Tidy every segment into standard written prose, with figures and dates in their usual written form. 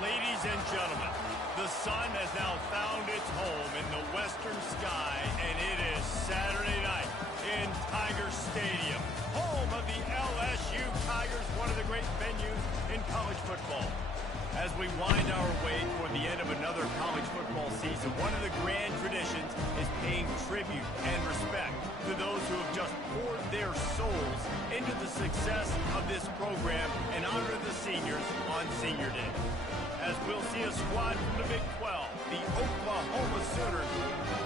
Ladies and gentlemen, the sun has now found its home in the western sky, and it is Saturday night in Tiger Stadium, home of the LSU Tigers, one of the great venues in college football. As we wind our way toward the end of another college football season, one of the grand traditions is paying tribute and respect to those who have just poured their souls into the success of this program and honor the seniors on Senior Day. As we'll see a squad from the Big 12, the Oklahoma Sooners,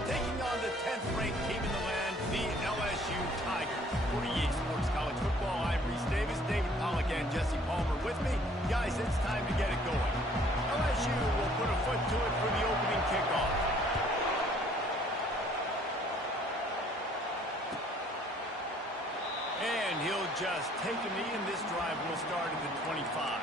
taking on the 10th-ranked team in the land, the LSU Tigers. For EA Sports College Football, I'm Reese Davis, David Pollack, and Jesse Palmer with me. Guys, it's time to get it going. LSU will put a foot to it for the opening kickoff. And he'll just take a knee, and this drive will start at the 25.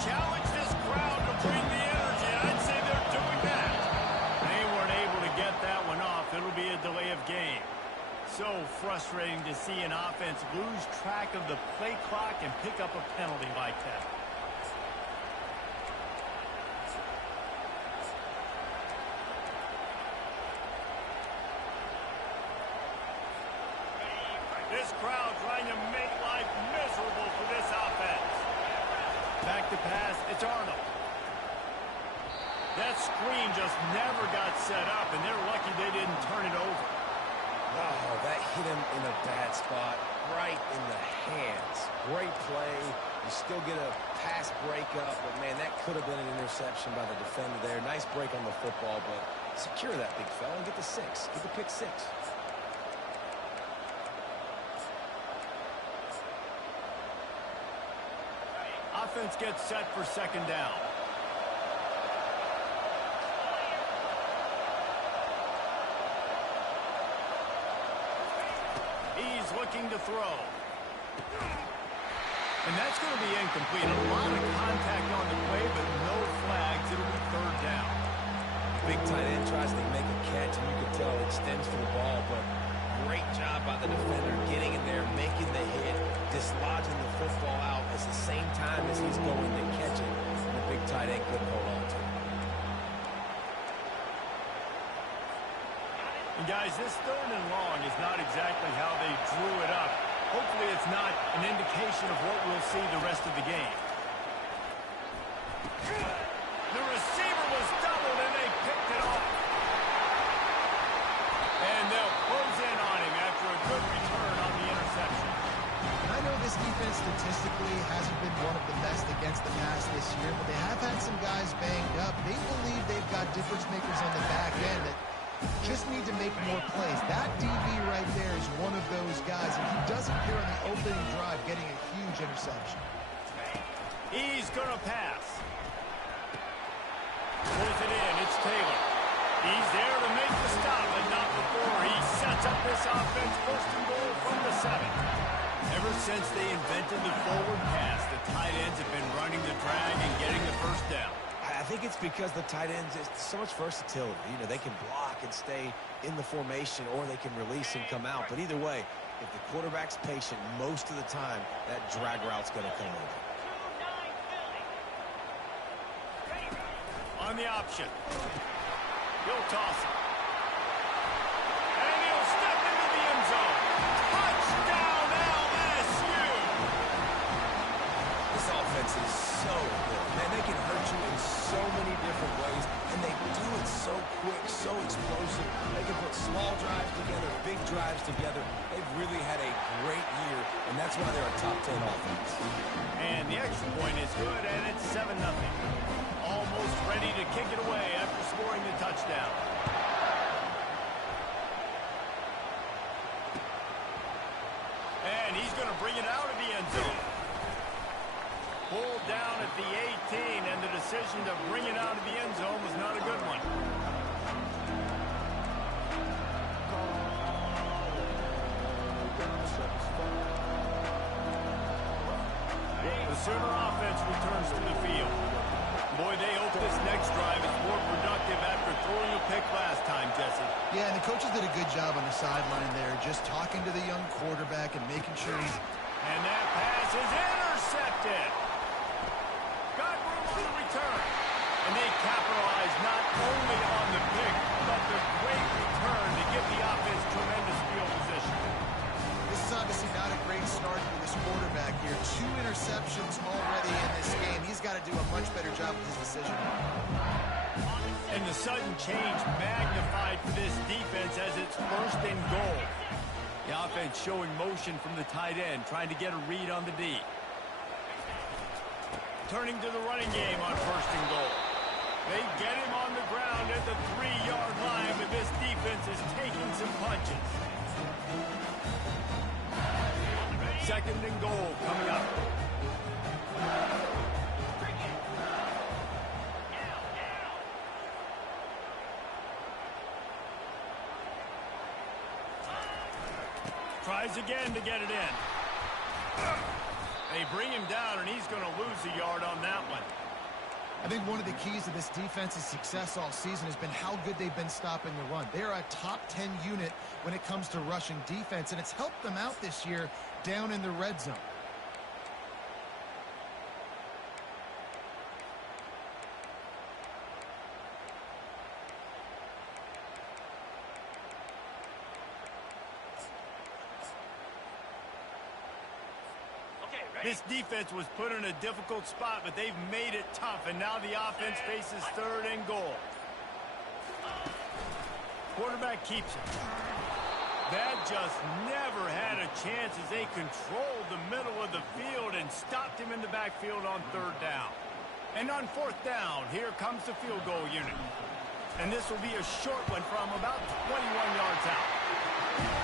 Challenge this crowd to bring the energy, and I'd say they're doing that. They weren't able to get that one off. It'll be a delay of game. So frustrating to see an offense lose track of the play clock and pick up a penalty like that. This crowd trying to make life miserable for this offense. Back to pass, it's Arnold. That screen just never got set up, and they're lucky they didn't turn it over. Oh, that hit him in a bad spot, right in the hands. Great play. You still get a pass breakup, but, man, that could have been an interception by the defender there. Nice break on the football, but secure that big fella and get the 6. Get the pick 6. Offense gets set for second down. He's looking to throw. And that's going to be incomplete. A lot of contact on the play, but no flags. It'll be third down. Big tight end tries to make a catch, and you can tell it extends for the ball, but great job by the defender getting in there, making the hit, dislodging the football out at the same time as he's going to catch it. And the big tight end couldn't hold on to it. And guys, this third and long is not exactly how they drew it up. Hopefully it's not an indication of what we'll see the rest of the game. The receiver was doubled and they picked it off. And they'll close in on him after a good return on the interception. I know this defense statistically hasn't been one of the best against the pass this year, but they have had some guys banged up. They believe they've got difference makers on the back end that just need to make more plays. That DB right there is one of those guys, and he does appear on the opening drive getting a huge interception. He's going to pass. Pulls it in. It's Taylor. He's there to make the stop, but not before. He sets up this offense first and goal from the 7. Ever since they invented the forward pass, the tight ends have been running the drag and getting the first down. I think it's because the tight ends, it's so much versatility. You know, they can block and stay in the formation, or they can release and come out. But either way, if the quarterback's patient most of the time, that drag route's going to come over. On the option. He'll toss it. And he'll step into the end zone. Touchdown, LSU! This offense is so good. Man, they can hurt you in so many different ways, and they do it so quick, so explosive. They can put small drives together, big drives together. They've really had a great year, and that's why they're a top 10 offense. And the extra point is good, and it's 7-0. Almost ready to kick it away after scoring the touchdown. And he's going to bring it out of the end zone. Pulled down at the 18, and the decision to bring it out of the end zone was not a good one. Sooner offense returns to the field. Boy, they hope this next drive is more productive after throwing a pick last time, Jesse. Yeah, and the coaches did a good job on the sideline there, just talking to the young quarterback and making sure he's... And that pass is intercepted. Got room on the return. And they capitalize not only on the pick, but the great return to give the offense tremendous field position. This is obviously not a great start for this quarterback here. 2 interceptions already in this game. He's got to do a much better job with his decision. And the sudden change magnified for this defense as it's 1st and goal. The offense showing motion from the tight end, trying to get a read on the D. Turning to the running game on 1st and goal. They get him on the ground at the 3-yard line, but this defense is taking some punches. 2nd and goal coming up. Tries again to get it in. They bring him down, and he's going to lose a yard on that one. I think one of the keys to this defense's success all season has been how good they've been stopping the run. They are a top 10 unit when it comes to rushing defense, and it's helped them out this year down in the red zone. This defense was put in a difficult spot, but they've made it tough, and now the offense faces 3rd and goal. Quarterback keeps it. That just never had a chance as they controlled the middle of the field and stopped him in the backfield on 3rd down. And on 4th down, here comes the field goal unit. And this will be a short one from about 21 yards out.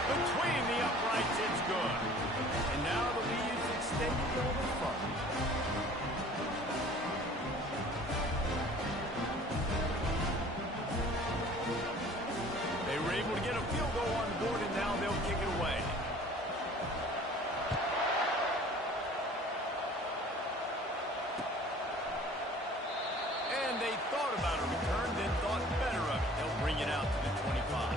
Between the uprights, it's good. And now the lead is extended a little further. They were able to get a field goal on the board, and now they'll kick it away. And they thought about a return, then thought better of it. They'll bring it out to the 25.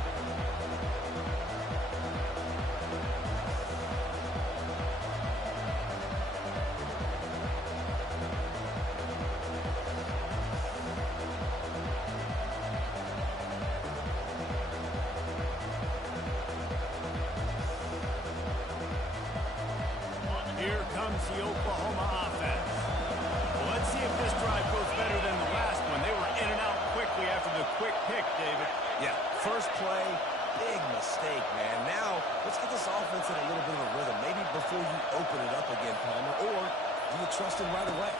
Here comes the Oklahoma offense. Well, let's see if this drive goes better than the last one. They were in and out quickly after the quick pick, David. Yeah, first play, big mistake, man. Now, let's get this offense in a little bit of a rhythm. Maybe before you open it up again, Palmer, or do you trust him right away?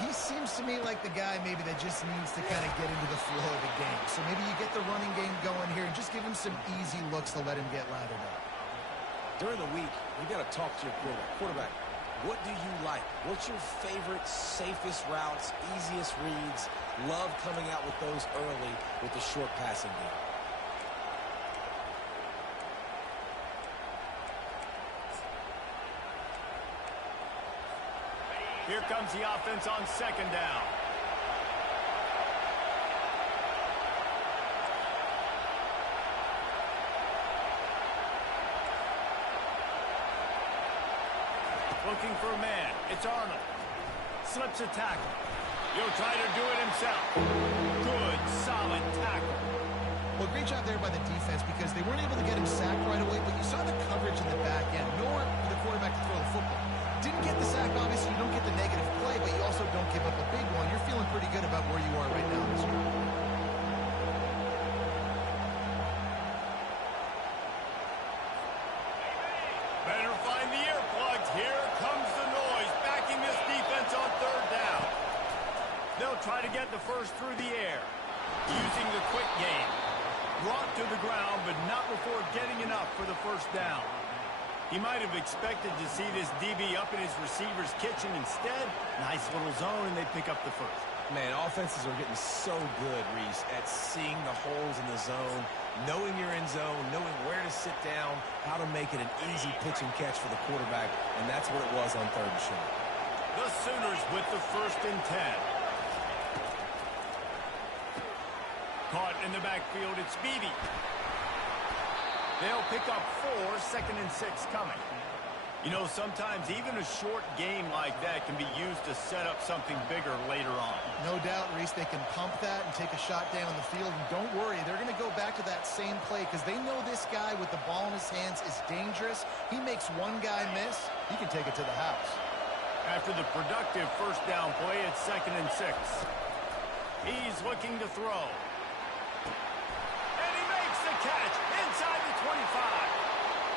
He seems to me like the guy maybe that just needs to kind of get into the flow of the game. So maybe you get the running game going here and just give him some easy looks to let him get lathered up. During the week, you got to talk to your quarterback. What do you like? What's your favorite, safest routes, easiest reads? Love coming out with those early with the short passing game. Here comes the offense on 2nd down. Looking for a man. It's Arnold. Slips a tackle. He'll try to do it himself. Good, solid tackle. Well, great job there by the defense because they weren't able to get him sacked right away, but you saw the coverage in the back end. Nowhere for the quarterback to throw the football. Didn't get the sack, obviously. You don't get the negative play, but you also don't give up a big one. You're feeling pretty good about where you are right now this year. Better find the earplugs. Here comes the noise, backing this defense on 3rd down. They'll try to get the first through the air, using the quick game. Brought to the ground, but not before getting enough for the 1st down. He might have expected to see this DB up in his receiver's kitchen. Instead, nice little zone, and they pick up the first. Man, offenses are getting so good, Reese, at seeing the holes in the zone, knowing you're in zone, knowing where to sit down, how to make it an easy pitch and catch for the quarterback, and that's what it was on 3rd and short. The Sooners with the 1st and 10. Caught in the backfield, it's Beebe. They'll pick up 4, 2nd and 6 coming. You know, sometimes even a short game like that can be used to set up something bigger later on. No doubt, Reese, they can pump that and take a shot down the field. And don't worry, they're going to go back to that same play because they know this guy with the ball in his hands is dangerous. He makes one guy miss, he can take it to the house. After the productive 1st down play, it's 2nd and 6. He's looking to throw. And he makes the catch inside the 25.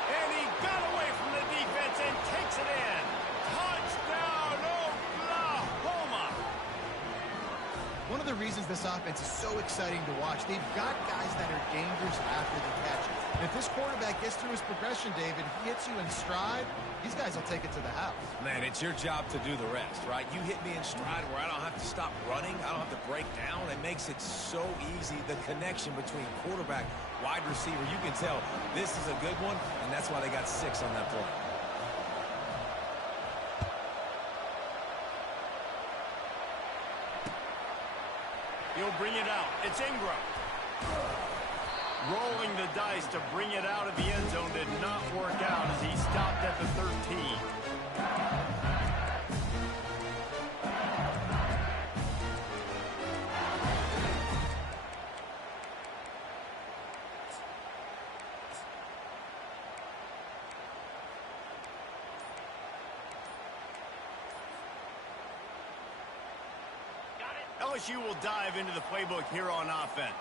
And he got away from the defense and takes it in. Touchdown, Oklahoma! One of the reasons this offense is so exciting to watch, they've got guys that are dangerous after the catch. And if this quarterback gets through his progression, David, he hits you in stride, these guys will take it to the house. Man, it's your job to do the rest, right? You hit me in stride where I don't have to stop running. I don't have to break down. It makes it so easy. The connection between quarterback, wide receiver, you can tell this is a good one, and that's why they got 6 on that play. He'll bring it out. It's Ingram. Rolling the dice to bring it out of the end zone did not work out as he stopped at the 13. LSU will dive into the playbook here on offense.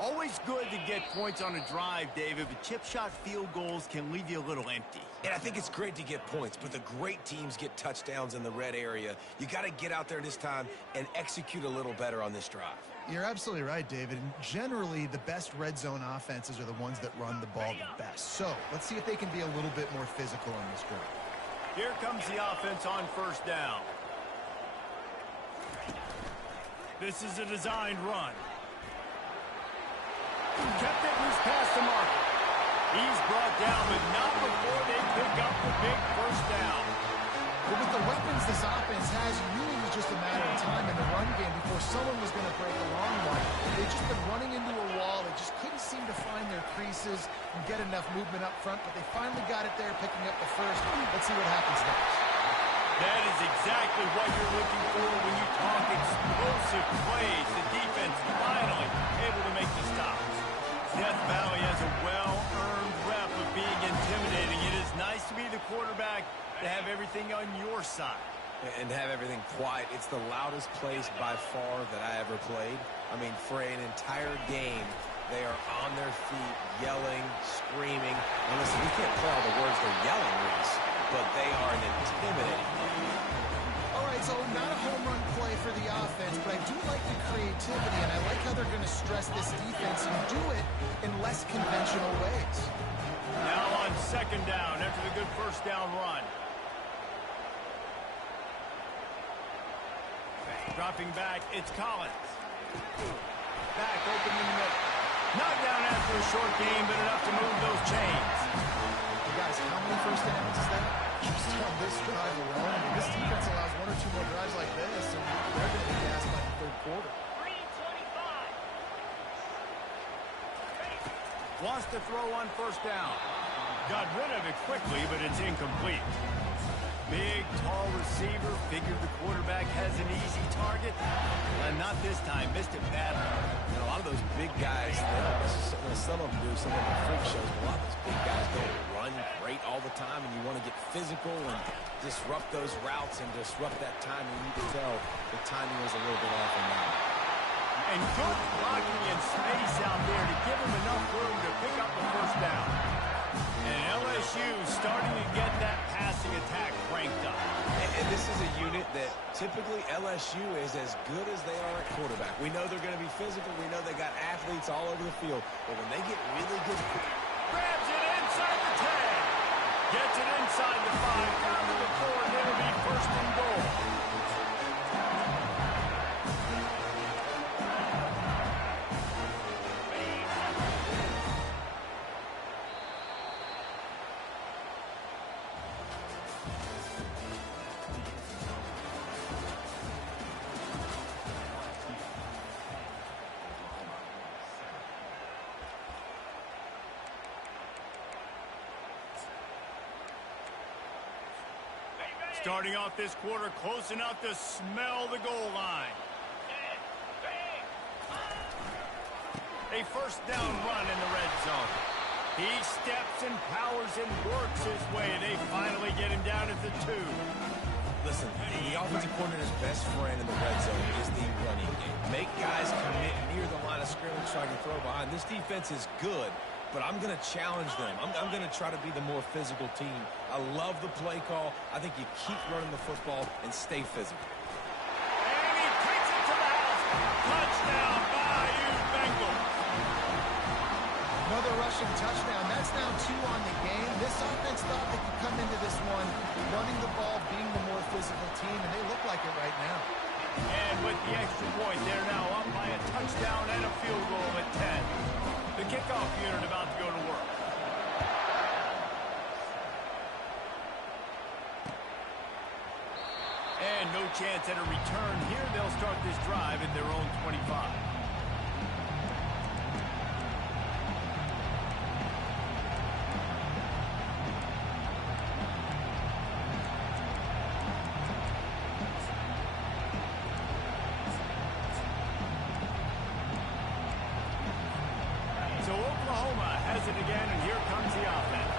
Always good to get points on a drive, David, but chip shot field goals can leave you a little empty. And I think it's great to get points, but the great teams get touchdowns in the red area. You got to get out there this time and execute a little better on this drive. You're absolutely right, David. And generally, the best red zone offenses are the ones that run the ball the best. So let's see if they can be a little bit more physical on this drive. Here comes the offense on 1st down. This is a designed run. Kept it loose past the mark. He's brought down, but not before they pick up the big 1st down. But with the weapons this offense has, it really was just a matter of time in the run game before someone was going to break a long one. They've just been running into a wall. They just couldn't seem to find their creases and get enough movement up front, but they finally got it there, picking up the 1st. Let's see what happens next. That is exactly what you're looking for when you talk explosive plays. The defense finally able to make the stop. Death Valley has a well-earned rep of being intimidating. It is nice to be the quarterback, to have everything on your side. And have everything quiet. It's the loudest place by far that I ever played. I mean, for an entire game, they are on their feet, yelling, screaming. And listen, you can't play all the words they're yelling, Reese, but they are an intimidating game. All right, so not a home run play for the offense, but I do like the creativity, and I like how they're going to stress this defense and do it in less conventional ways. Now on 2nd down after the good 1st down run. Dropping back, it's Collins. Back open in the middle. Knocked down after a short game, but enough to move those chains. Hey guys, how many 1st downs is that? Just on this drive alone. I mean, this defense allows 1 or 2 more drives like this, and they're going to be gassed by the 3rd quarter. 3:25. Wants to throw on 1st down. Got rid of it quickly, but it's incomplete. Big, tall receiver. Figured the quarterback has an easy target. And not this time. Missed it badly. And a lot of those big guys, some of them do, some of them are freak shows, but a lot of those big guys don't run great all the time, and you want to get physical and disrupt those routes and disrupt that timing. You can tell the timing was a little bit off on that. And good blocking and space out there to give him enough room to pick up the 1st down. And LSU starting to get that passing attack cranked up. And this is a unit that typically LSU is as good as they are at quarterback. We know they're going to be physical. We know they got athletes all over the field. But when they get really good... Grabs it inside the 10. Gets it inside the 5. Down to the 4. And it'll be 1st and goal. Starting off this quarter close enough to smell the goal line. A first down run in the red zone. He steps and powers and works his way. They finally get him down at the 2. Listen, the offensive coordinator's best friend in the red zone is the running game. Make guys commit near the line of scrimmage so I can throw behind. This defense is good, but I'm going to challenge them. I'm going to try to be the more physical team. I love the play call. I think you keep running the football and stay physical. And he takes it to the house. Touchdown, Bayou Bengals. Another rushing touchdown. That's now 2 on the game. This offense thought they could come into this one running the ball, being the more physical team, and they look like it right now. And with the extra point, they're now up by a touchdown and a field goal at 10. The kickoff unit about to go to work. And no chance at a return here. They'll start this drive at their own 25. So Oklahoma has it again, and here comes the offense.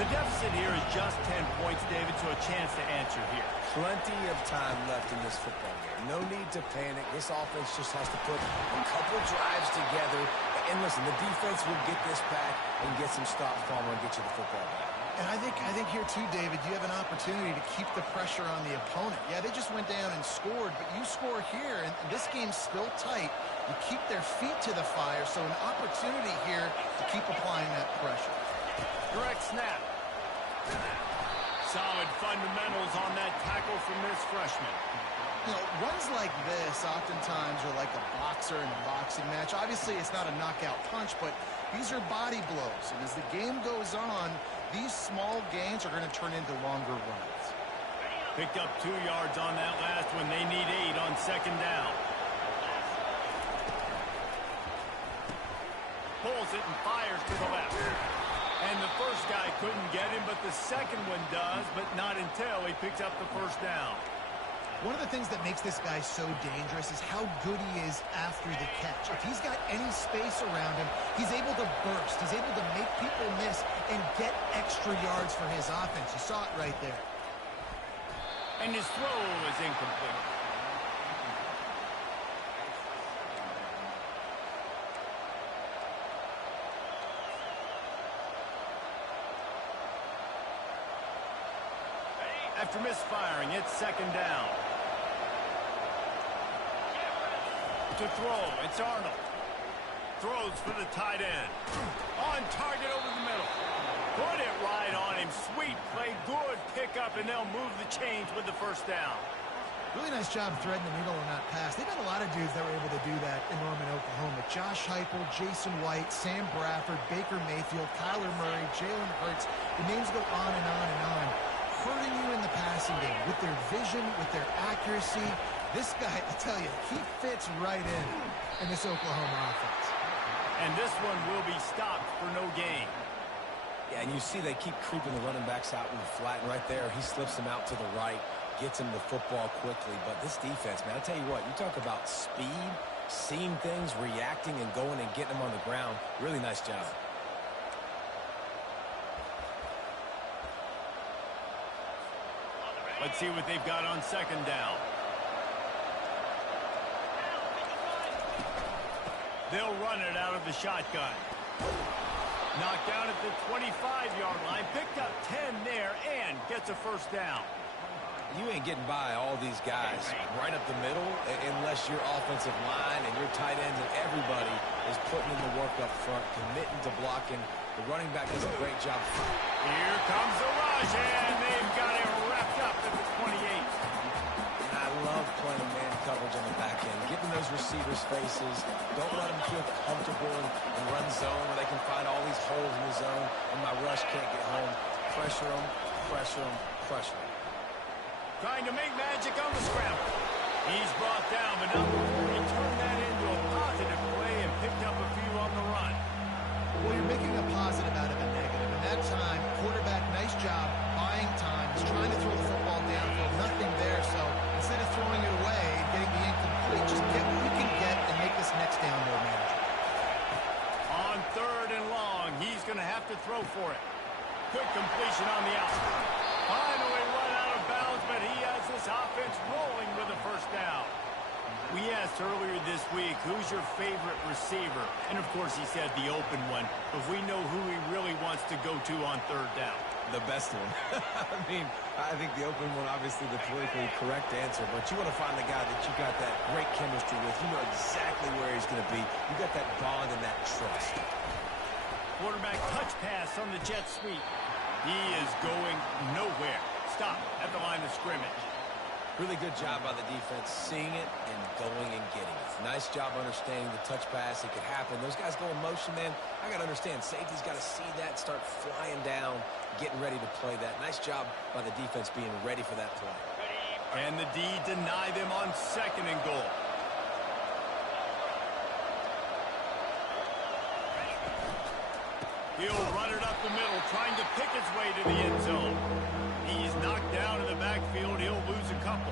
The deficit here is just 10 points, David, so a chance to answer here. Plenty of time left in this football game. No need to panic. This offense just has to put a couple drives together. And listen, the defense will get this back and get some stops, Palmer, and get you the football back. And I think here too, David, you have an opportunity to keep the pressure on the opponent. Yeah, they just went down and scored, but you score here, and this game's still tight. You keep their feet to the fire, so an opportunity here to keep applying that pressure. Direct snap. Solid fundamentals on that tackle from this freshman. You know, runs like this oftentimes are like a boxer in a boxing match. Obviously, it's not a knockout punch, but these are body blows. And as the game goes on, these small gains are going to turn into longer runs. Picked up 2 yards on that last one. They need 8 on second down. Pulls it and fires to the left. And the first guy couldn't get him, but the second one does, but not until he picks up the first down. One of the things that makes this guy so dangerous is how good he is after the catch. If he's got any space around him, he's able to burst. He's able to make people miss and get extra yards for his offense. You saw it right there. And his throw is incomplete. After misfiring, it's second down. To throw, it's Arnold. Throws for the tight end. On target over the middle. Put it right on him. Sweet play, good pickup, and they'll move the chains with the first down. Really nice job threading the needle on that pass. They've had a lot of dudes that were able to do that in Norman, Oklahoma. Josh Heupel, Jason White, Sam Bradford, Baker Mayfield, Kyler Murray, Jalen Hurts. The names go on and on and on. Hurting you in the passing game with their vision, with their accuracy. This guy, I tell you, he fits right in this Oklahoma offense. And this one will be stopped for no gain. Yeah, and you see they keep creeping the running backs out in the flat, and right there, he slips them out to the right, gets him the football quickly. But this defense, man, I tell you what, you talk about speed, seeing things, reacting, and going and getting them on the ground. Really nice job. Let's see what they've got on second down. They'll run it out of the shotgun. Knocked down at the 25-yard line. Picked up 10 there and gets a first down. You ain't getting by all these guys right up the middle unless your offensive line and your tight ends and everybody is putting in the work up front, committing to blocking. The running back does a great job. Here comes the rush, and they've got it wrapped up at the 28. I love playing man coverage on the back end, getting those receivers' faces. Don't let them feel comfortable and run zone where they can find all these holes in the zone, and my rush can't get home. Pressure them, pressure them, pressure them. Trying to make magic on the scramble. He's brought down, but not before he turned that into a positive play and picked up a few on the run. Well, you're making a positive out of a negative. And that time, quarterback, nice job, buying time. He's trying to throw the football week, who's your favorite receiver? And, of course, he said the open one, but we know who he really wants to go to on third down. The best one. I mean, I think the open one, obviously the politically correct answer, but you want to find the guy that you got that great chemistry with. You know exactly where he's going to be. You got that bond and that trust. Quarterback touch pass on the jet sweep. He is going nowhere. Stop at the line of scrimmage. Really good job by the defense, seeing it and going and getting it. Nice job understanding the touch pass. It could happen. Those guys go in motion, man. I got to understand, safety's got to see that, start flying down, getting ready to play that. Nice job by the defense being ready for that play. And the D deny them on 2nd and goal. He'll run it up the middle, trying to pick his way to the end zone. He's knocked down in the backfield. He'll lose a couple.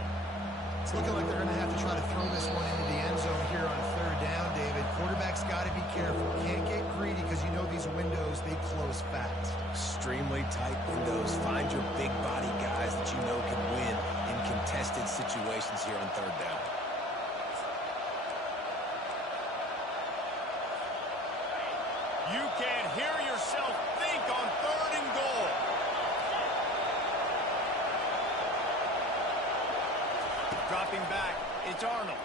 It's looking like they're going to have to try to throw this one into the end zone here on 3rd down, David. Quarterback's got to be careful. Can't get greedy because you know these windows, they close fast. Extremely tight windows. Find your big body guys that you know can win in contested situations here on 3rd down. You can't hear yourself think on 3rd and goal. Dropping back, it's Arnold.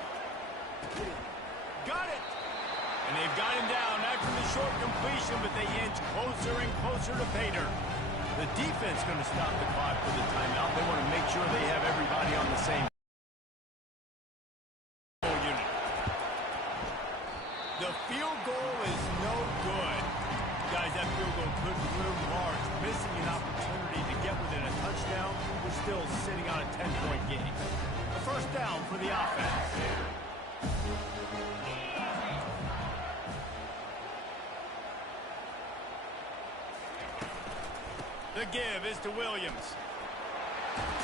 Got it! And they've got him down after the short completion, but they inch closer and closer to pay dirt. The defense going to stop the clock for the timeout. They want to make sure they have everybody on the same unit. The field goal is no good. Guys, that field goal could loom large. Missing an opportunity to get within a touchdown. We're still sitting on a 10-point game. A 1st down for the offense. The give is to Williams.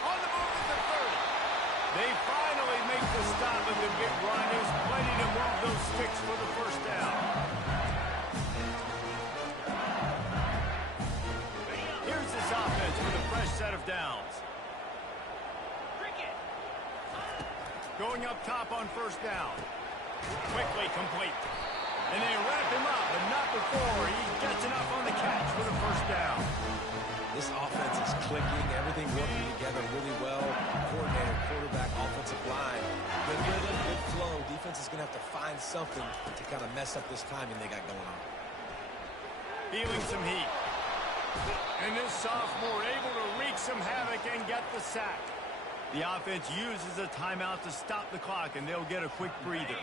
On the move at the 30. They finally make the stop with the big run. There's plenty to move those sticks for the 1st down. Here's this offense with a fresh set of downs. Going up top on 1st down. Quickly complete. And they wrap him up, but not before he gets enough on the catch for the 1st down. This offense is clicking, everything working together really well. Coordinator, quarterback, offensive line. Good rhythm, good flow. Defense is going to have to find something to kind of mess up this timing they got going on. Feeling some heat. And this sophomore able to wreak some havoc and get the sack. The offense uses a timeout to stop the clock, and they'll get a quick breather.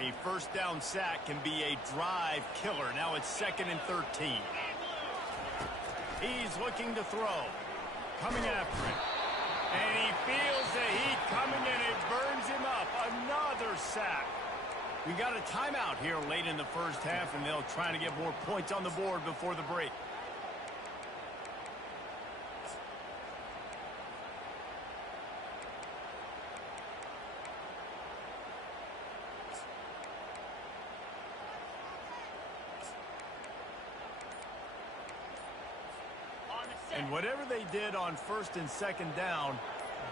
A 1st down sack can be a drive killer. Now it's 2nd and 13. He's looking to throw. Coming after him. And he feels the heat coming in. It burns him up. Another sack. We got a timeout here late in the 1st half, and they'll try to get more points on the board before the break. And whatever they did on 1st and 2nd down,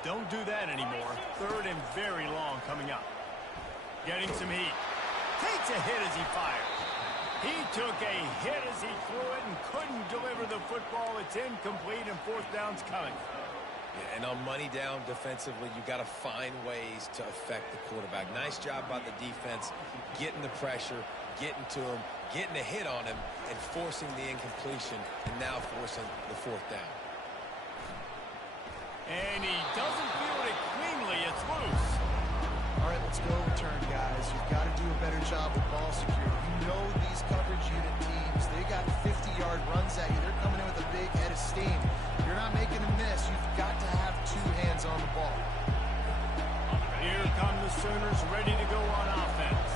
don't do that anymore. 3rd and very long coming up. Getting some heat. Takes a hit as he fires. He took a hit as he threw it and couldn't deliver the football. It's incomplete, and 4th down's coming. Yeah, and on money down defensively, you got to find ways to affect the quarterback. Nice job by the defense, getting the pressure, getting to him, getting a hit on him, and forcing the incompletion, and now forcing the 4th down. And he doesn't field it cleanly. It's loose. All right, let's go return, guys. You've got to do a better job with ball security. You know these coverage unit teams, they got 50-yard runs at you. They're coming in with a big head of steam. You're not making a miss. You've got to have 2 hands on the ball. Here come the Sooners ready to go on offense.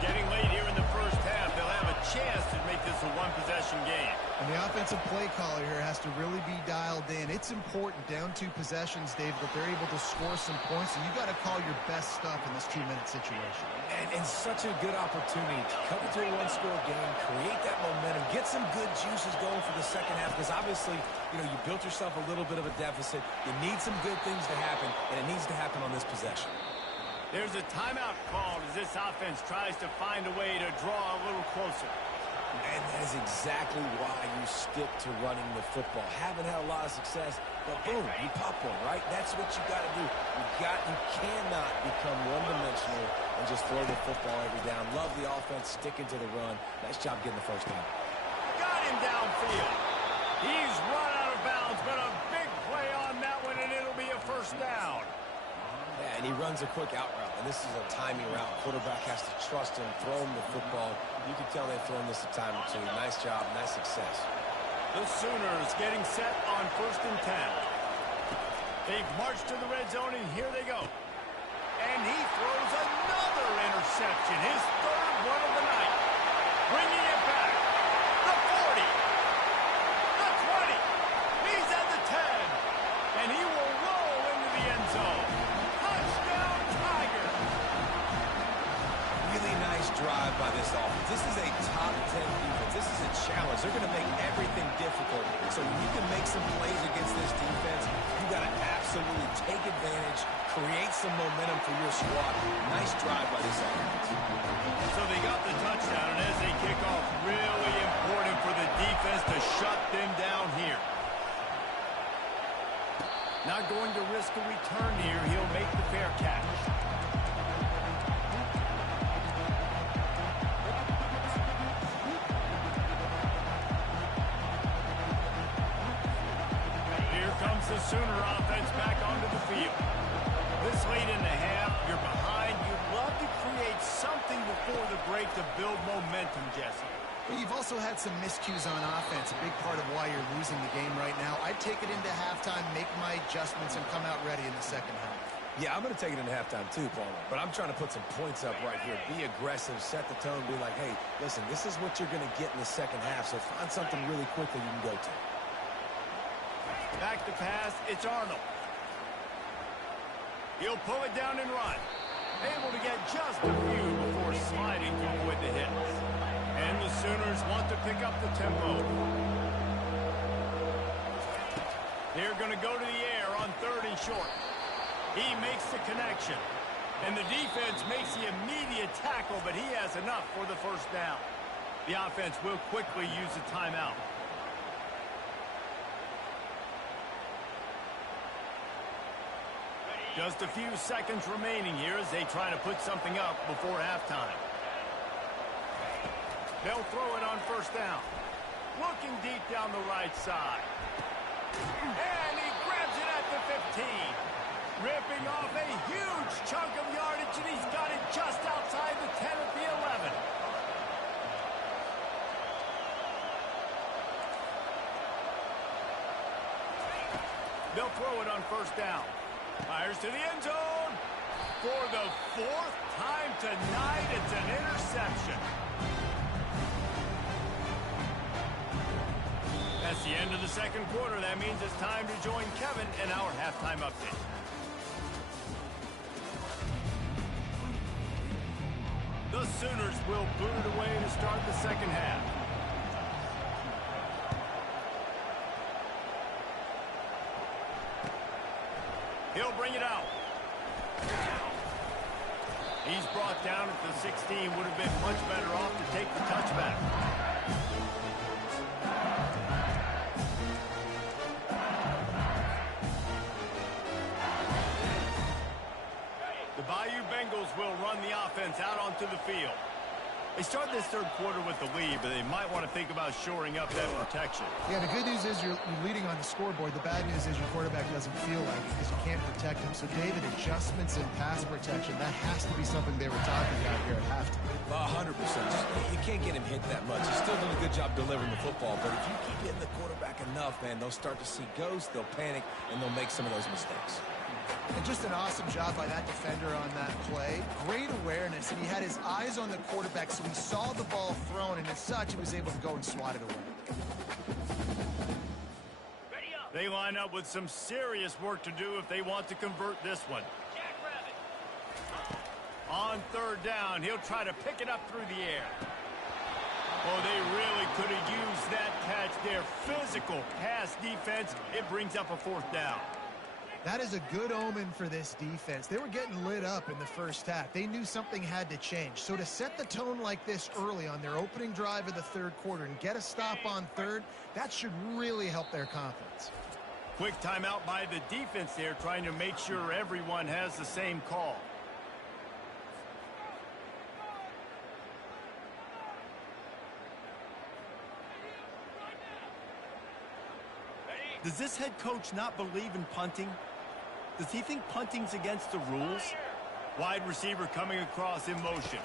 Getting late here in the 1st half, they'll have a chance to make this a 1-possession game. And the offensive play caller here has to really be dialed in. It's important, down 2 possessions, Dave, that they're able to score some points, and you got to call your best stuff in this 2-minute situation. And such a good opportunity to cut into a 1-score game, create that momentum, get some good juices going for the 2nd half, because obviously, you know, you built yourself a little bit of a deficit. You need some good things to happen, and it needs to happen on this possession. There's a timeout called as this offense tries to find a way to draw a little closer. And that is exactly why you stick to running the football. Haven't had a lot of success, but boom, you pop one, right? That's what you got to do. You cannot become one-dimensional and just throw the football every down. Love the offense, sticking to the run. Nice job getting the first down. Got him downfield. He's run out of bounds, but a big play on that one, and it'll be a first down. Yeah, and he runs a quick out route, and this is a timing route. Quarterback has to trust him, throw him the football. You can tell they've thrown this a time or two. Nice job, nice success. The Sooners getting set on 1st and 10. They've marched to the red zone, and here they go. And he throws another interception, his 3rd one of the night. Bringing it back. The 40. The 20. He's at the 10. And he will roll into the end zone. Touchdown, Tiger. Really nice drive by this offense. This is a top 10 defense. This is a challenge. They're going to make everything difficult. So when you can make some plays against this defense, you got to absolutely take advantage, create some momentum for your squad. Nice drive by this offense. So they got the touchdown, and as they kick off, really important for the defense to shut them down here. Not going to risk a return here. He'll make the fair catch. Here comes the Sooner offense back onto the field. This late in the half, you're behind. You'd love to create something before the break to build momentum, Jesse. But you've also had some miscues on offense, a big part of why you're losing the game right now. I'd take it into halftime, make my adjustments, and come out ready in the second half. Yeah, I'm going to take it into halftime too, Palmer. But I'm trying to put some points up right here. Be aggressive, set the tone, be like, hey, listen, this is what you're going to get in the second half, so find something really quickly you can go to. Back to pass, it's Arnold. He'll pull it down and run. Able to get just a few before sliding to avoid the hits. And the Sooners want to pick up the tempo. They're going to go to the air on 3rd and short. He makes the connection. And the defense makes the immediate tackle, but he has enough for the first down. The offense will quickly use a timeout. Just a few seconds remaining here as they try to put something up before halftime. They'll throw it on 1st down. Looking deep down the right side. And he grabs it at the 15. Ripping off a huge chunk of yardage, and he's got it just outside the 10 at the 11. They'll throw it on 1st down. Fires to the end zone. For the 4th time tonight, it's an interception. That's the end of the second quarter. That means it's time to join Kevin in our halftime update. The Sooners will boot it away to start the second half. He'll bring it out. He's brought down at the 16. Would have been much better off to take the touchback. The Bayou Bengals will run the offense out onto the field. They start this third quarter with the lead, but they might want to think about shoring up that protection. Yeah, the good news is you're leading on the scoreboard. The bad news is your quarterback doesn't feel like it because you can't protect him. So, David, adjustments in pass protection, that has to be something they were talking about here at halftime. 100%. You can't get him hit that much. He's still doing a good job delivering the football, but if you keep hitting the quarterback enough, man, they'll start to see ghosts, they'll panic, and they'll make some of those mistakes. And just an awesome job by that defender on that play. Great awareness, and he had his eyes on the quarterback, so he saw the ball thrown, and as such, he was able to go and swat it away. They line up with some serious work to do if they want to convert this one. On 3rd down, he'll try to pick it up through the air. Oh, they really could have used that catch there. Physical pass defense. It brings up a 4th down. That is a good omen for this defense. They were getting lit up in the first half. They knew something had to change. So to set the tone like this early on their opening drive of the third quarter and get a stop on third, that should really help their confidence. Quick timeout by the defense there, trying to make sure everyone has the same call. Does this head coach not believe in punting? Does he think punting's against the rules? Wide receiver coming across in motion.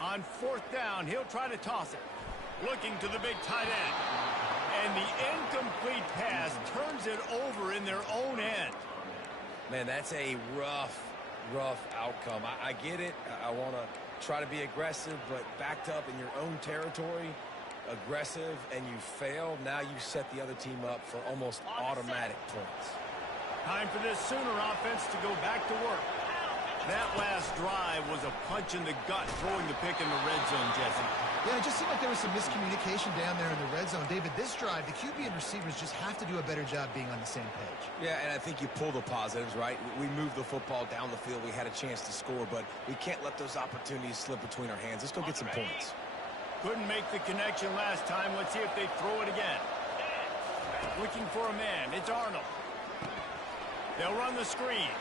On fourth down, he'll try to toss it. Looking to the big tight end. And the incomplete pass turns it over in their own end. Man, that's a rough outcome. I get it. I want to try to be aggressive, but backed up in your own territory, aggressive, and you fail. Now you set the other team up for almost automatic points. Time for this Sooner offense to go back to work. That last drive was a punch in the gut, throwing the pick in the red zone, Jesse. Yeah, it just seemed like there was some miscommunication down there in the red zone. David, this drive, the QB and receivers just have to do a better job being on the same page. Yeah, and I think you pull the positives, right? We moved the football down the field. We had a chance to score, but we can't let those opportunities slip between our hands. Let's go get some points. Couldn't make the connection last time. Let's see if they throw it again. Looking for a man. It's Arnold. They'll run the screen.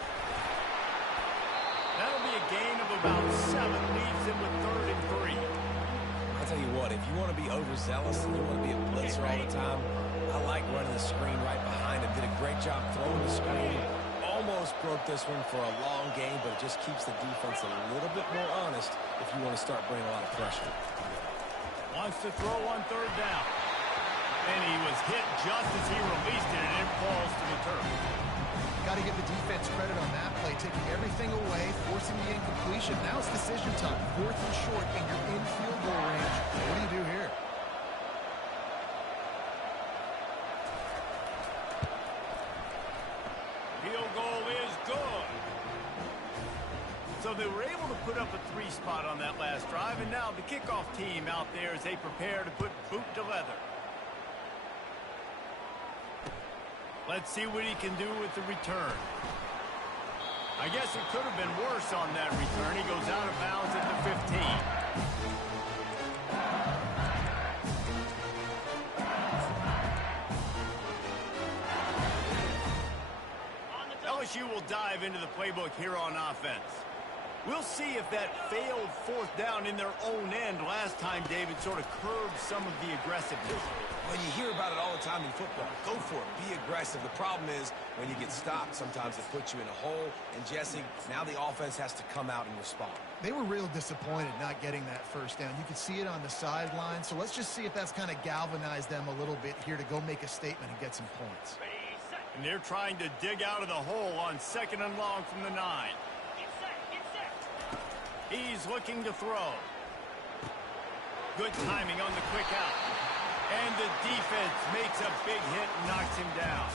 That'll be a gain of about 7. Leaves him with 3rd and 3. I'll tell you what, if you want to be overzealous and you want to be a blitzer all the time, I like running the screen right behind him. Did a great job throwing the screen. Almost broke this one for a long game, but it just keeps the defense a little bit more honest if you want to start bringing a lot of pressure. Wants to throw on 3rd down. And he was hit just as he released it, and it falls to the turf. Got to give the defense credit on that play, taking everything away, forcing the incompletion. Now it's decision time. 4th and short, and you're in field goal range. What do you do here? Field goal is good. So they were able to put up a 3 spot on that last drive, and now the kickoff team out there as they prepare to put boot to leather. Let's see what he can do with the return. I guess it could have been worse on that return. He goes out of bounds at the 15. LSU will dive into the playbook here on offense. We'll see if that failed 4th down in their own end last time, David, sort of curbed some of the aggressiveness. Well, you hear about it all the time in football. Go for it. Be aggressive. The problem is when you get stopped, sometimes it puts you in a hole. And, Jesse, now the offense has to come out and respond. They were real disappointed not getting that 1st down. You could see it on the sideline. So let's just see if that's kind of galvanized them a little bit here to go make a statement and get some points. And they're trying to dig out of the hole on 2nd and long from the 9. He's looking to throw. Good timing on the quick out. And the defense makes a big hit and knocks him down.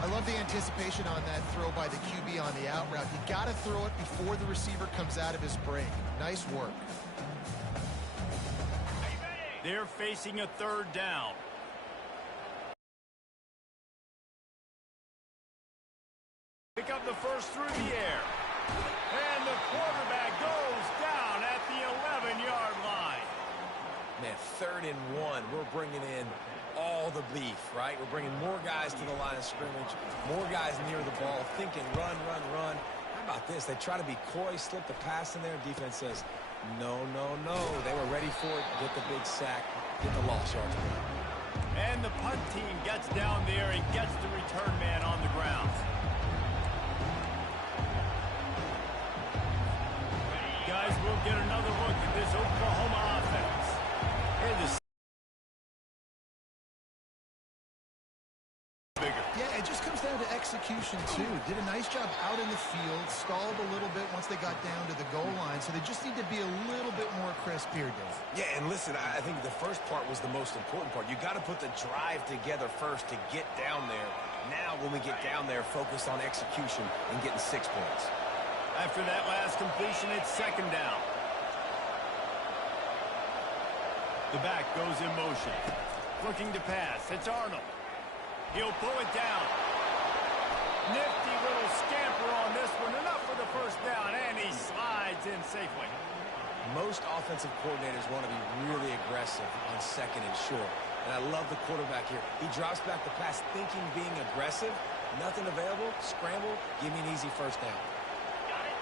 I love the anticipation on that throw by the QB on the out route. You got to throw it before the receiver comes out of his break. Nice work. They're facing a 3rd down. Pick up the first through the air. And the quarterback goes down at the 11-yard line. Man, 3rd and 1. We're bringing in all the beef, right? We're bringing more guys to the line of scrimmage, more guys near the ball, thinking run, run, run. How about this? They try to be coy, slip the pass in there. Defense says, no, no, no. They were ready for it. Get the big sack, get the lost yards. And the punt team gets down there and gets the return man on the ground. Guys, we'll get another look at this Oklahoma offense. And the bigger. Yeah, it just comes down to execution, too. Did a nice job out in the field, stalled a little bit once they got down to the goal line, so they just need to be a little bit more crisp here, Dave. Yeah, and listen, I think the first part was the most important part. You got to put the drive together first to get down there. Now, when we get down there, focus on execution and getting 6 points. After that last completion, it's 2nd down. The back goes in motion. Looking to pass. It's Arnold. He'll pull it down. Nipped in safely. Most offensive coordinators want to be really aggressive on second and short. And I love the quarterback here. He drops back the pass thinking being aggressive. Nothing available. Scramble. Give me an easy first down.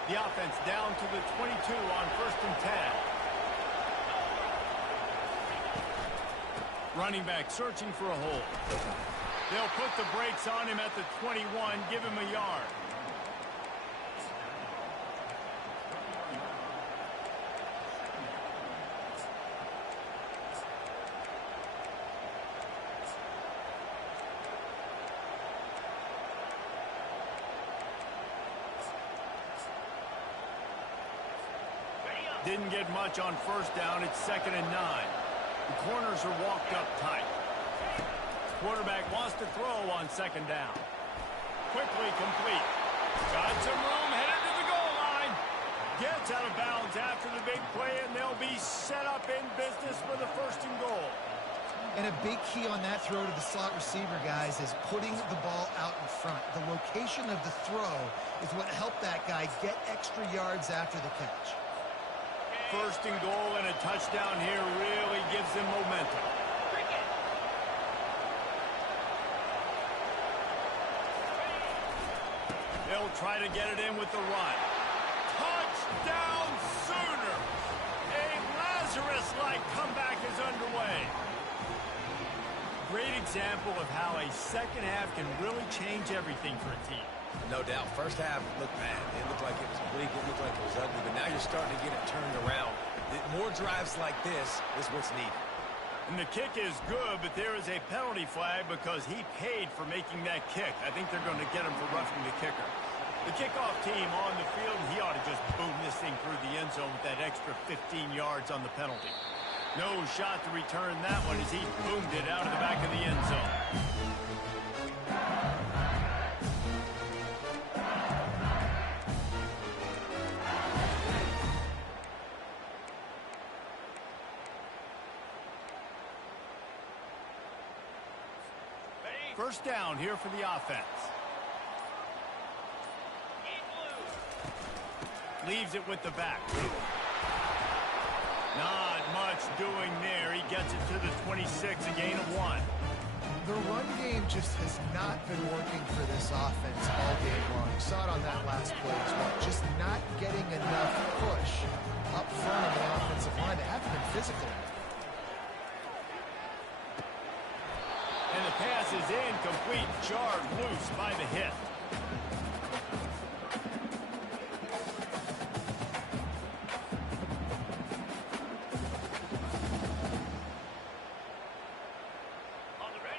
The offense down to the 22 on 1st and 10. Running back searching for a hole. They'll put the brakes on him at the 21, give him a yard. Didn't get much on 1st down. It's 2nd and 9. The corners are walked up tight. Quarterback wants to throw on 2nd down. Quickly complete. Got some room, headed to the goal line. Gets out of bounds after the big play, and they'll be set up in business for the 1st and goal. And a big key on that throw to the slot receiver, guys, is putting the ball out in front. The location of the throw is what helped that guy get extra yards after the catch. 1st and goal and a touchdown here really gives them momentum. They'll try to get it in with the run. Touchdown Sooners! A Lazarus-like comeback is underway. Great example of how a second half can really change everything for a team. No doubt. First half looked bad. It looked like it was bleak. It looked like it was ugly. But now you're starting to get it turned around. More drives like this is what's needed. And the kick is good, but there is a penalty flag because he paid for making that kick. I think they're going to get him for roughing the kicker. The kickoff team on the field, he ought to just boom this thing through the end zone with that extra 15 yards on the penalty. No shot to return that one as he boomed it out of the back of the end zone. First down here for the offense. Leaves it with the back. Not much doing there. He gets it to the 26, a gain of 1. The run game just has not been working for this offense all game long. You saw it on that last play as well. Just not getting enough push up front of the offensive line. They haven't been physical. And the pass is incomplete, jarred loose by the hit.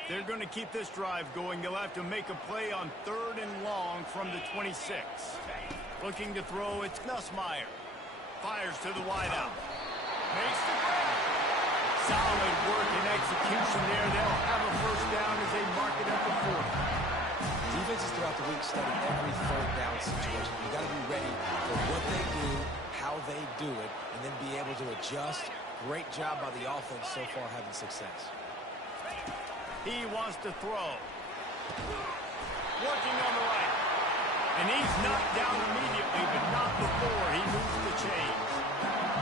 They're going to keep this drive going. They'll have to make a play on 3rd and long from the 26. Looking to throw, it's Nussmeier. Fires to the wideout. Makes the grab. Solid work and execution there. They'll have a first down as they mark it at the 40. Defenses throughout the week study every 3rd down situation. You got to be ready for what they do, how they do it, and then be able to adjust. Great job by the offense so far having success. He wants to throw. Working on the right. And he's knocked down immediately, but not before he moves the chains.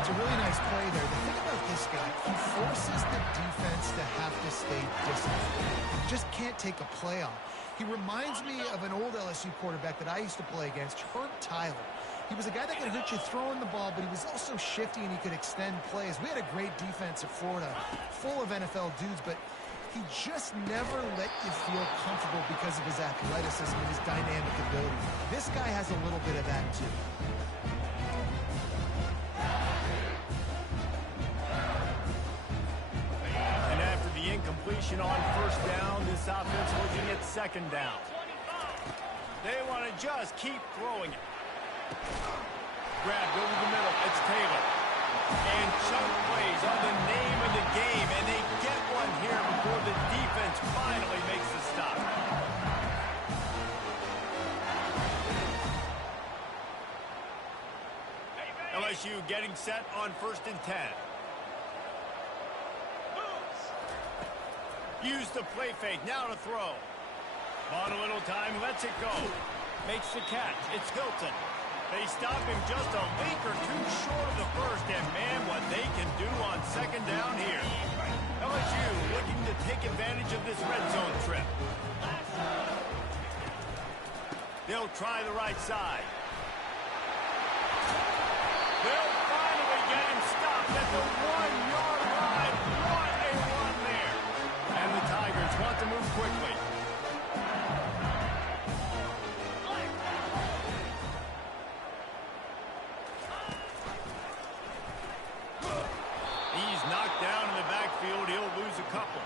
It's a really nice play there. The thing about this guy, he forces the defense to have to stay disciplined. You just can't take a play on. He reminds me of an old LSU quarterback that I used to play against, Herb Tyler. He was a guy that could hurt you throwing the ball, but he was also shifty and he could extend plays. We had a great defense at Florida, full of NFL dudes, but he just never let you feel comfortable because of his athleticism and his dynamic ability. This guy has a little bit of that too. And after the incompletion on 1st down, this offense looking at 2nd down. They want to just keep throwing it. Grabbed over the middle. It's Taylor. And chunk plays on the name of the game, and they get one here before the defense finally makes the stop. LSU getting set on 1st and 10. Use the play fake, now to throw. On a little time, lets it go. Makes the catch. It's Hilton. They stop him just a leak or two short of the first, and man, what they can do on second down here. LSU looking to take advantage of this red zone trip. They'll try the right side. They'll finally get him stopped at the 1-yard line. What a run there. And the Tigers want to move quickly. He's knocked down in the backfield. He'll lose a couple.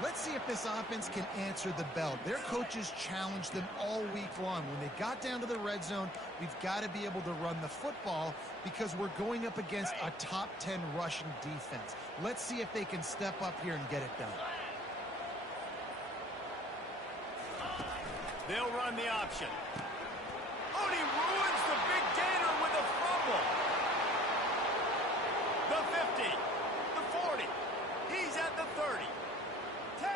Let's see if this offense can answer the bell. Their coaches challenged them all week long. When they got down to the red zone, we've got to be able to run the football because we're going up against a top 10 rushing defense. Let's see if they can step up here and get it done. They'll run the option. Oh, and he ruins the big gainer with a fumble. The 50, the 40. He's at the 30. 10.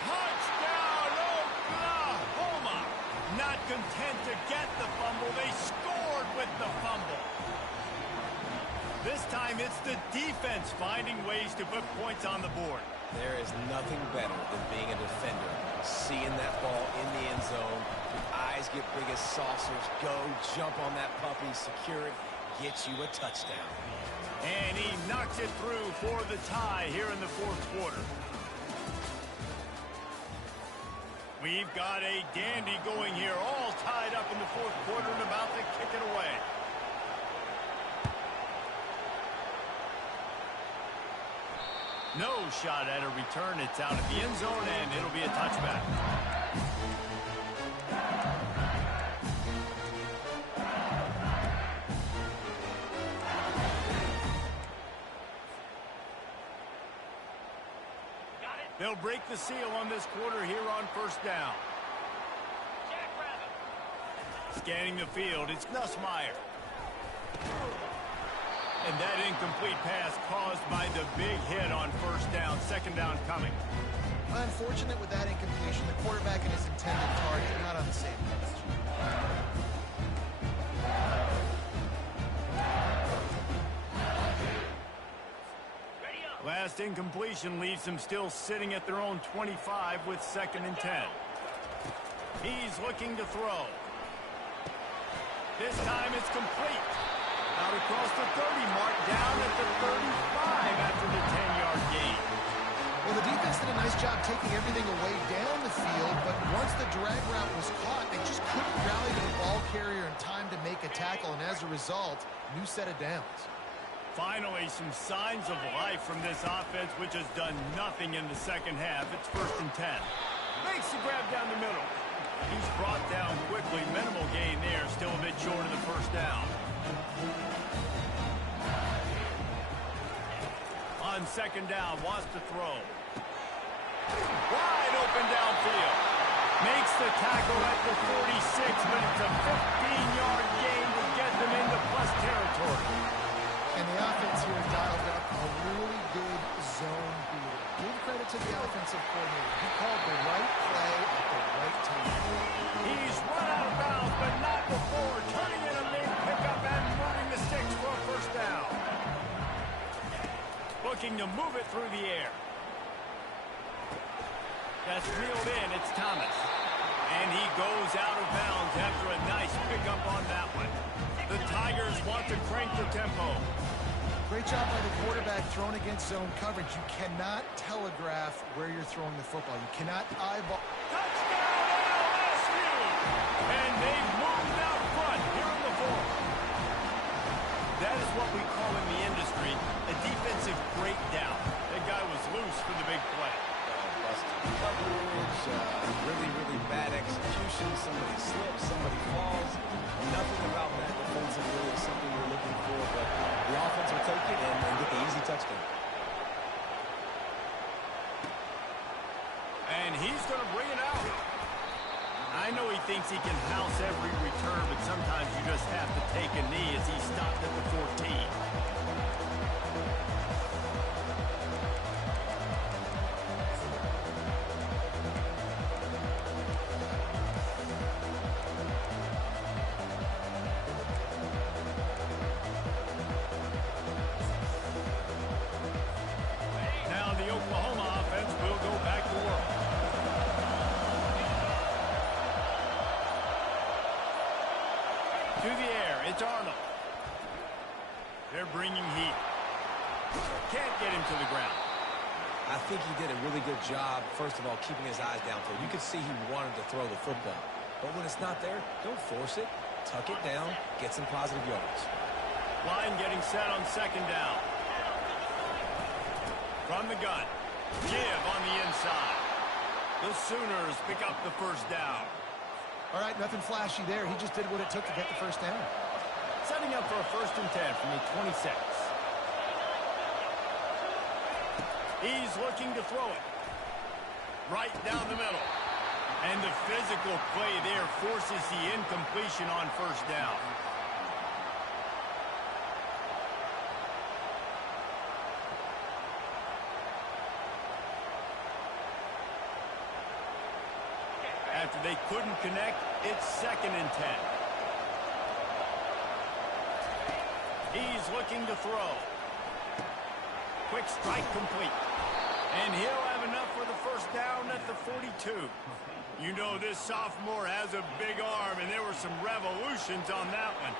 Touchdown, Oklahoma. Not content to get the fumble, they scored with the fumble. This time it's the defense finding ways to put points on the board. There is nothing better than being a defender. Seeing that ball in the end zone, your eyes get big as saucers. Go, jump on that puppy, secure it, get you a touchdown. And he knocks it through for the tie here in the fourth quarter. We've got a dandy going here, all tied up in the fourth quarter and about to kick it away. No shot at a return. It's out at the end zone, and it'll be a touchback. They'll break the seal on this quarter here on first down. Scanning the field, it's Nussmeier. And that incomplete pass caused by the big hit on first down. Second down coming. Unfortunate with that incompletion. The quarterback and his intended target are not on the same page. Last incompletion leaves them still sitting at their own 25 with 2nd and 10. He's looking to throw. This time it's complete. Out across the 30 mark, down at the 35 after the 10-yard gain. Well, the defense did a nice job taking everything away down the field, but once the drag route was caught, they just couldn't rally to the ball carrier in time to make a tackle, and as a result, new set of downs. Finally, some signs of life from this offense, which has done nothing in the second half. It's 1st and 10. Makes the grab down the middle. He's brought down quickly. Minimal gain there, still a bit short of the first down. On 2nd down, wants to throw. Wide open downfield. Makes the tackle at the 46, but it's a 15-yard gain to get them into plus territory. And the offense here dialed up a really good zone beater. Give credit to the offensive coordinator. He called the right play at the right time. He's run out of bounds, but not before turning in a big pickup and moving the sticks for a first down. Looking to move it through the air. That's reeled in. It's Thomas. And he goes out of bounds after a nice pickup on that one. The Tigers want to crank the tempo. Great job by the quarterback thrown against zone coverage. You cannot telegraph where you're throwing the football. You cannot eyeball. Touchdown LSU! And they've moved out front here in the fourth. That is what we call in the industry a defensive breakdown. That guy was loose for the big play. Busted coverage, really, really bad execution. Somebody slips, somebody falls. Nothing about that defensively is something you're looking for, but the offense will take it and get the easy touchdown. And he's going to bring it out. I know he thinks he can house every return, but sometimes you just have to take a knee as he stopped at the 14. To the air, it's Arnold. They're bringing heat. Can't get him to the ground. I think he did a really good job, first of all, keeping his eyes downfield. You could see he wanted to throw the football. But when it's not there, don't force it. Tuck it down, get some positive yards. Line getting set on second down. From the gun. Give on the inside. The Sooners pick up the first down. All right, nothing flashy there. He just did what it took to get the first down. Setting up for a 1st and 10 from the 26. He's looking to throw it. Right down the middle. And the physical play there forces the incompletion on first down. After they couldn't connect, it's 2nd and 10. He's looking to throw. Quick strike complete. And he'll have enough for the first down at the 42. You know this sophomore has a big arm, and there were some revolutions on that one.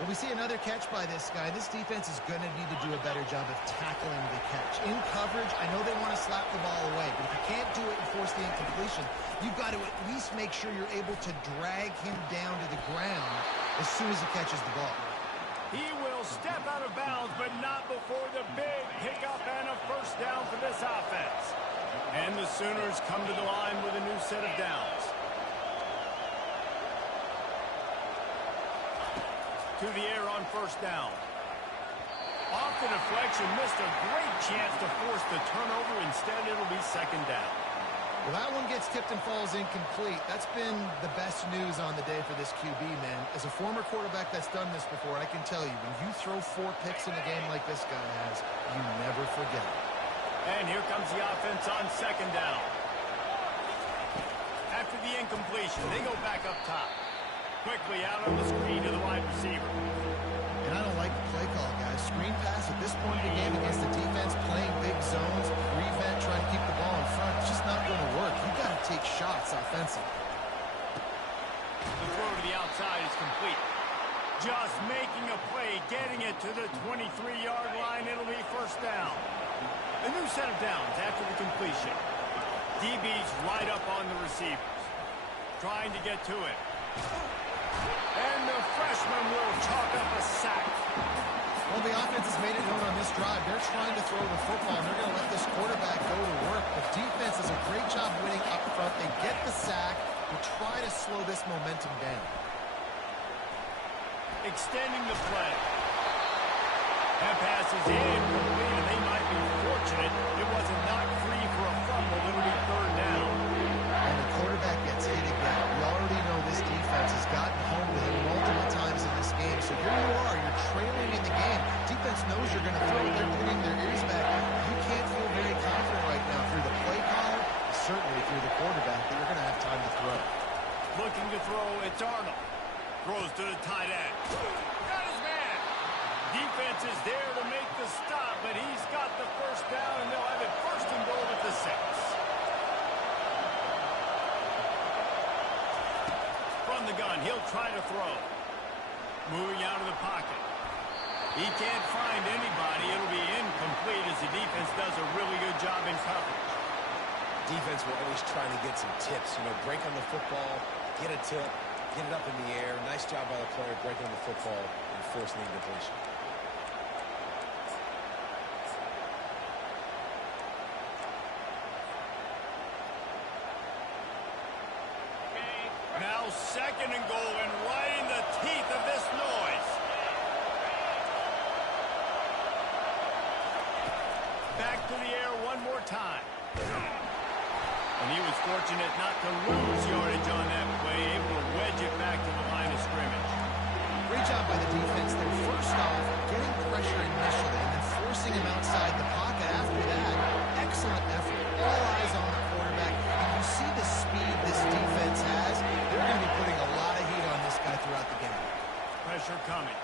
Well, we see another catch by this guy. This defense is going to need to do a better job of tackling the catch. In coverage, I know they want to slap the ball away, but if you can't do it and force the incompletion, you've got to at least make sure you're able to drag him down to the ground as soon as he catches the ball. He will step out of bounds, but not before the big pickup and a first down for this offense. And the Sooners come to the line with a new set of downs. To the air on first down. Off the deflection, missed a great chance to force the turnover. Instead, it'll be 2nd down. Well, that one gets tipped and falls incomplete. That's been the best news on the day for this QB, man. As a former quarterback that's done this before, I can tell you, when you throw 4 picks in a game like this guy has, you never forget it. And here comes the offense on 2nd down. After the incompletion, they go back up top. Quickly out on the screen to the wide receiver. And I don't like the play call, guys. Screen pass at this point in the game against the defense, playing big zones, prevent, trying to keep the ball in front. It's just not going to work. You've got to take shots offensively. The throw to the outside is complete. Just making a play, getting it to the 23-yard line. It'll be first down. A new set of downs after the completion. DB's right up on the receivers. Trying to get to it. And the freshman will chalk up a sack. Well, the offense has made it known on this drive. They're trying to throw the football, and they're going to let this quarterback go to work. The defense does a great job winning up front. They get the sack. They try to slow this momentum down. Extending the play. That pass is incomplete, and they might be fortunate it wasn't knocked free for a fumble. It'll be 3rd down. And the quarterback gets hit again. We already know this defense has gotten home with him multiple times in this game. So here you are, you're trailing in the game. Defense knows you're going to throw. They're putting their ears back. You can't feel very confident right now through the play caller, certainly through the quarterback, that you're going to have time to throw. Looking to throw, it's Arnold. Throws to the tight end. Got his man. Defense is there to make the stop, but he's got the first down, and they'll have it 1st and goal at the 6. From the gun, he'll try to throw. Moving out of the pocket. He can't find anybody. It'll be incomplete as the defense does a really good job in coverage. Defense will always try to get some tips. You know, break on the football, get a tip, get it up in the air. Nice job by the player breaking on the football and forcing the incompletion. Now 2nd and goal, and right in the teeth of this noise. Back to the air one more time. And he was fortunate not to lose yardage on that play, able to wedge it back to the line of scrimmage. Great job by the defense there. First off, getting pressure initially and then forcing him outside the pocket after that. Excellent effort. All eyes on the quarterback. And you see the speed this defense has. They're going to be putting a lot of heat on this guy throughout the game. Pressure coming.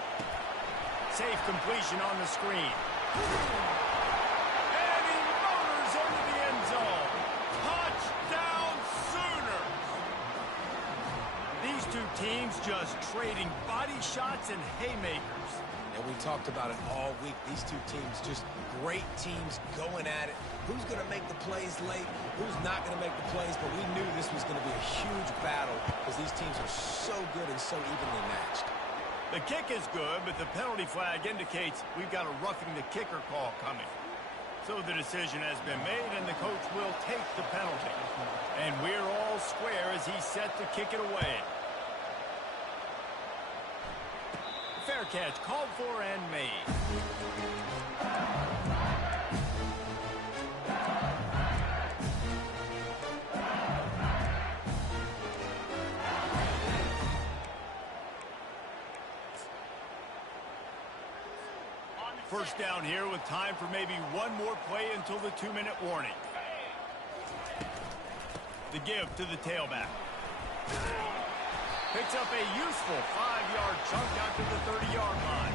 Safe completion on the screen. And he motors into the end zone. Touchdown Sooners! These two teams just trading body shots and haymakers. And we talked about it all week. These two teams, just great teams going at it. Who's going to make the plays late? Who's not going to make the plays? But we knew this was going to be a huge battle because these teams are so good and so evenly matched. The kick is good, but the penalty flag indicates we've got a roughing the kicker call coming. So the decision has been made, and the coach will take the penalty. And we're all square as he's set to kick it away. Fair catch called for and made. First down here with time for maybe one more play until the 2-minute warning. The give to the tailback. Picks up a useful 5-yard chunk out to the 30-yard line.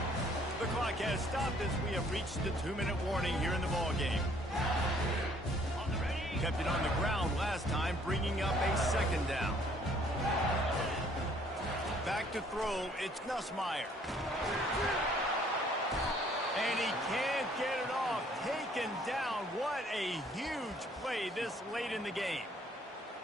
The clock has stopped as we have reached the 2-minute warning here in the ballgame. Kept it on the ground last time, bringing up a second down. Back to throw, it's Nussmeier. And he can't get it off. Taken down. What a huge play this late in the game.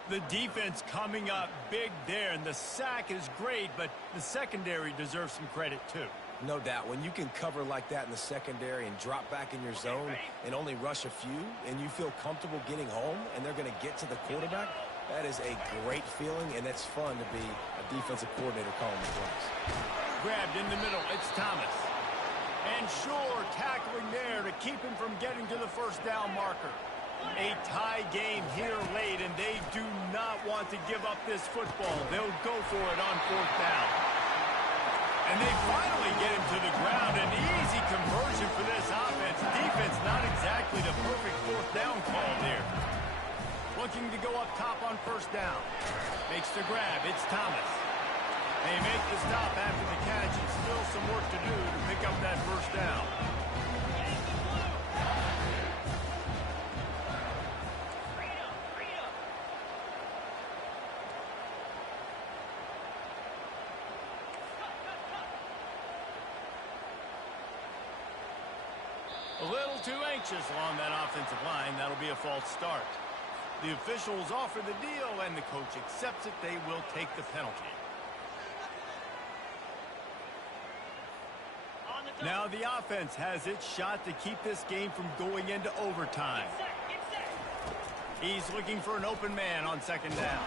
The defense coming up big there, and the sack is great, but the secondary deserves some credit too. No doubt. When you can cover like that in the secondary and drop back in your zone and only rush a few, and you feel comfortable getting home, and they're going to get to the quarterback, that is a great feeling, and it's fun to be a defensive coordinator calling the plays. Grabbed in the middle. It's Thomas. And sure, tackling there to keep him from getting to the first down marker. A tie game here late, and they do not want to give up this football. They'll go for it on 4th down. And they finally get him to the ground. An easy conversion for this offense. Defense not exactly the perfect 4th down call there. Looking to go up top on 1st down. Makes the grab. It's Thomas. They make the stop after the catch, and still some work to do to pick up that 1st down. A little too anxious along that offensive line. That'll be a false start. The officials offer the deal, and the coach accepts it. They will take the penalty. Now the offense has its shot to keep this game from going into overtime. He's looking for an open man on 2nd down.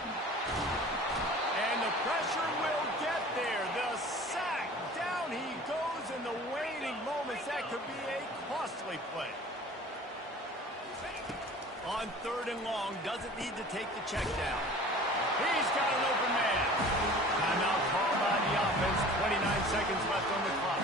And the pressure will get there. The sack. Down he goes in the waning moments. That could be a costly play. On 3rd and long, doesn't need to take the check down. He's got an open man. Timeout called by the offense. 29 seconds left on the clock.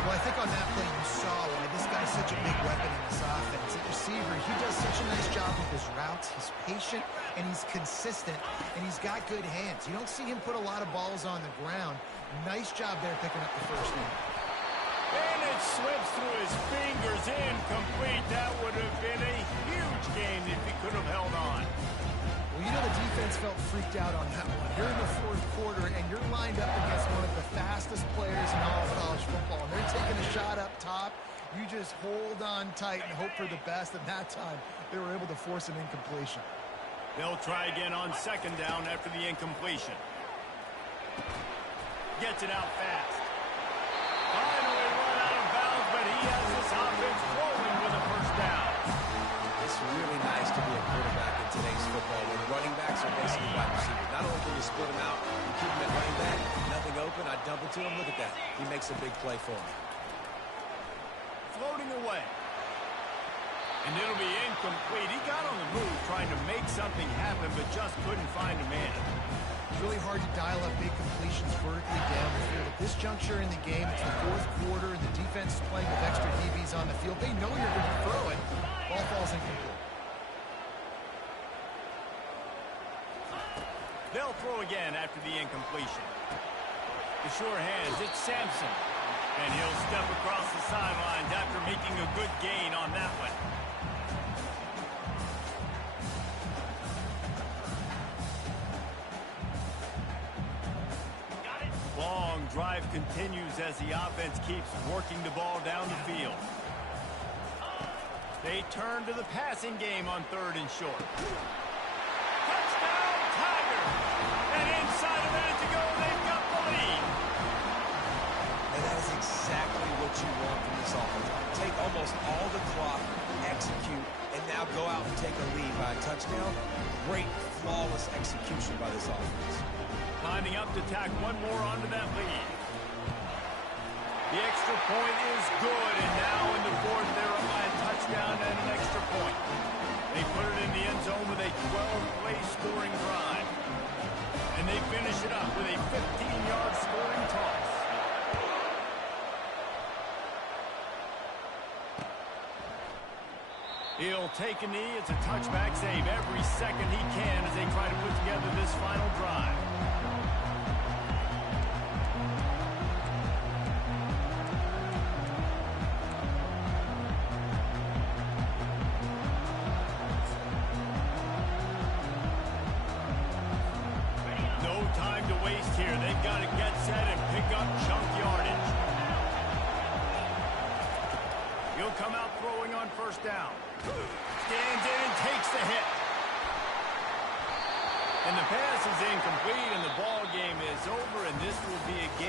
Well, I think on that play you saw why this guy's such a big weapon in this offense. At receiver, he does such a nice job with his routes. He's patient, and he's consistent, and he's got good hands. You don't see him put a lot of balls on the ground. Nice job there picking up the 1st down. And it slips through his fingers, incomplete. That would have been a huge game if he could have held on. Well, you know the defense felt freaked out on that one. You're in the 4th quarter, and you're lined up against one of the fastest players in all of college football. And they're taking a shot up top. You just hold on tight and hope for the best. And that time, they were able to force an incompletion. They'll try again on 2nd down after the incompletion. Gets it out fast. Finally run out of bounds, but he has this offense rolling with a 1st down. It's really nice to be a quarterback in today's football when running backs are basically wide receivers. Not only can you split them out, you keep them at running back, nothing open, I dump it to him. Look at that. He makes a big play for me. Floating away. And it'll be incomplete. He got on the move trying to make something happen, but just couldn't find a man. It's really hard to dial up big completions vertically down the field. At this juncture in the game, it's the 4th quarter, and the defense is playing with extra DBs on the field. They know you're going to throw it. Ball falls incomplete. They'll throw again after the incompletion. The sure hands, it's Sampson. And he'll step across the sidelines after making a good gain on that one. drive continues as the offense keeps working the ball down the field. They turn to the passing game on 3rd and short. Touchdown, Tiger! And inside a minute to go, they've got the lead. And that is exactly what you want from this offense. Take almost all the clock, execute, and now go out and take a lead by a touchdown. Great, flawless execution by this offense. Lining up to tack one more onto that lead. The extra point is good, and now in the 4th, they're up by a touchdown and an extra point. They put it in the end zone with a 12-play scoring drive. And they finish it up with a 15-yard scoring toss. He'll take a knee. It's a touchback save every second he can as they try to put together this final drive. No time to waste here. They've got to get set and pick up chunk yardage. He'll come out throwing on 1st down. Stands in and takes the hit. And the pass is incomplete, and the ball game is over, and this will be a game.